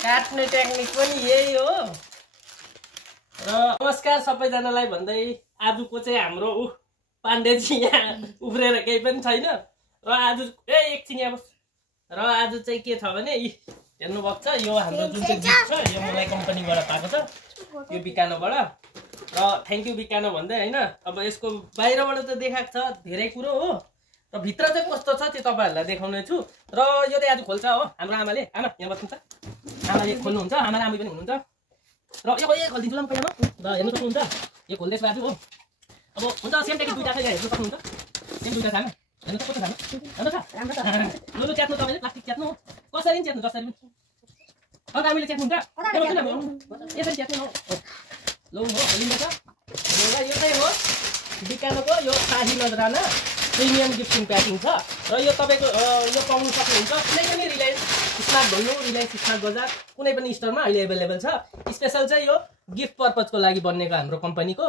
काट्ने टेक्निक पनि यही हो। र नमस्कार सबैजनालाई भन्दै आजको चाहिँ हाम्रो पाण्डेजी यहाँ उफ्रेर केही पनि छैन। र आज एकछिन यहाँ बस। र आज चाहिँ के छ भने हेर्नु भएको छ यो हाम्रो जुन चाहिँ गिफ्ट छ यो मलाई कम्पनीबाट पाएको छ यो बिकानोबाट। र थ्याङ्क यू बिकानो भन्दै हैन। अब यसको बाहिरबाट त देखाएको छ धेरै कुरो हो र भित्र चाहिँ कस्तो छ त्यो तपाईहरुलाई देखाउने छु। र यो चाहिँ आज खोल्छ हो हाम्रो आमाले। आमा यहाँ बस्नुहुन्छ, आमाले खोल्नुहुन्छ, आमा र आमै पनि हुनुहुन्छ। र यो खोलिदिन्छु ल म पहिला ल हेर्नु सक्नुहुन्छ यो खोल्दैछु आज हो। अब हुन्छ सेम प्याकेज दुईटा छ यहाँ हेर्नु सक्नुहुन्छ, सेम दुईटा छ आमा हेर्नु त कस्तो छ राम्रो छ राम्रो छ। लु च्यात्नु तपाईले प्लास्टिक च्यात्नु कसरी नि च्यात्नु जसरी पनि अब हामीले च्यात्नुहुन्छ यसरी च्यात्नु हो। लु हो खोलिन्छ ल यो चाहिँ हो बिकानको यो शाही नजराना प्रिमियम गिफ्टिङ प्याकिङ छ। र यो तपाईको यो पाउन सक्नुहुन्छ कुनै पनि रिलायन्स स्मार्ट भन्नु रिलायन्स स्मार्ट बजार कुनै पनि स्टोरमा अहिले एभाइलेबल छ। स्पेशल चाहिँ यो गिफ्ट पर्पजको लागि बनेको हाम्रो कम्पनीको।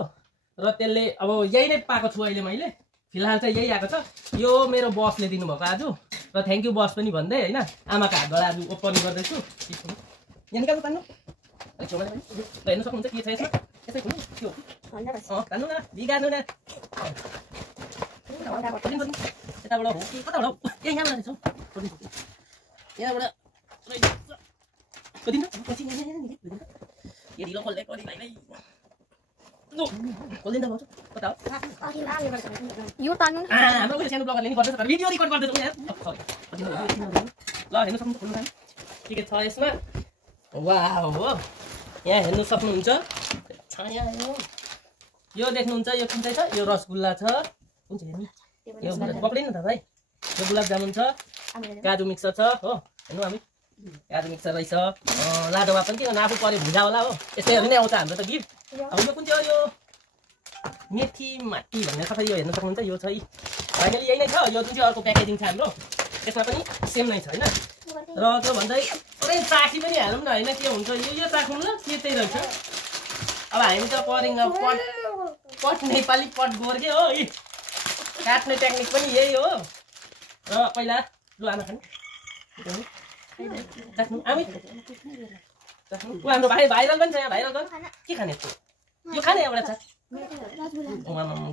र त्यसले अब यही नै पाएको छु अहिले मैले फिलहाल चाहिँ यही आएको छ। यो मेरो बसले दिनुभएको आज। र थ्याङ्क यू बस पनि भन्दै हैन आमाको हातबाट आज ओपन गर्दैछु। यहाँ निकाल्नु तान्नु अलिक छेउमा हेर्नु सक्नुहुन्छ के छ यसमा यसै खोल्नु त्यो तान्नु न बिगार्नु न यताबाट हो कि कताबाट हो यहाँबाट छ यहाँबाट यो ढिलो खोल्दै खोल्दैन भाउजू कता हो यो तान्नु हाम्रो उयो सानो ब्लगरले नि गर्दैछ तर भिडियो रेकर्ड गर्दैछ यार ल हेर्नु सक्नुहुन्छ खोल्नु थाल्नु के छ यसमा। वाउ हो यहाँ हेर्नु सक्नुहुन्छ छाया यो देख्नुहुन्छ यो कुन चाहिँ छ यो रसगुल्ला छ कुन चाहिँ हेर्नु यो पक्रिनु न त भाइ यो गुलाब जामुन छ काजु मिक्सर छ हो हेर्नु हामी काजु मिक्सर रहेछ लाडोमा पनि के गर्नु आफू पऱ्यो भुजा होला हो यस्तैहरू नै आउँछ हाम्रो त गिफ्ट। अब यो कुन चाहिँ हो यो मेथी माटी भन्ने छ यो हेर्नु सक्नुहुन्छ यो चाहिँ फाइनली यही नै छ। यो जुन चाहिँ अर्को प्याकेजिङ छ हाम्रो त्यसमा पनि सेम नै छ होइन। र त्यो भन्दै पुरै चाखी पनि हालौँ न होइन के हुन्छ यो चाखौँ ल के चाहिँ रहेछ। अब हामी त परिङ पट नेपाली पट गोर्खे हो काट्ने टेक्निक पनि यही हो। र पहिला लु आमा खानु चाख्नु आमै चाख्नु हाम्रो भाइरल पनि छ यहाँ भाइरल गर्नु के खाने यो खाने एउटा छ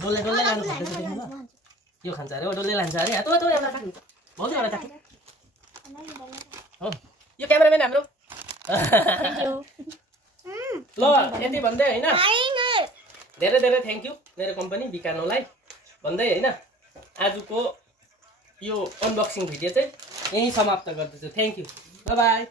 डल्लै डल्लै लानु खोज्दैछ यो खान्छ अरे हो डल्लै लान्छ अरे त एउटा चाख्नु भाउजू एउटा चाख्नु हो यो क्यामेराम्यान हाम्रो ल यति भन्दै होइन धेरै धेरै थ्याङ्क यू मेरो कम्पनी बिकानोलाई भन्दै होइन आजको यो अनबक्सिङ भिडियो चाहिँ यहीँ समाप्त गर्दैछु। Thank you by by.